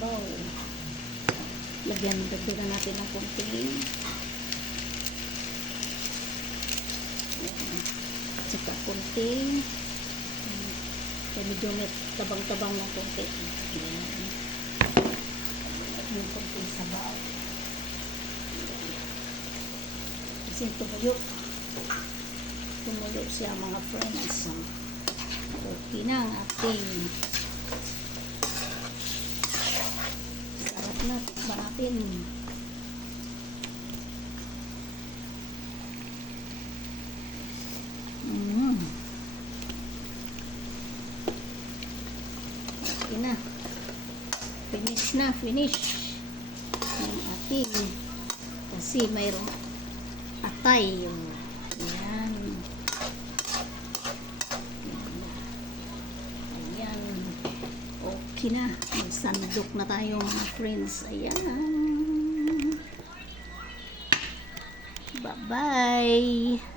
sabaw. Dagdagan natin ng konting saka konting kaya medyo may tabang-tabang ng konti. Yung konting sabaw kasi tumuyo siya mga friends. Okay na ang ating sarap na, tikman natin. Okay na, finish yung ating kasi mayroong atay yung yan. Ayan, okay na, may sandok na tayo mga friends. Ayan, bye bye.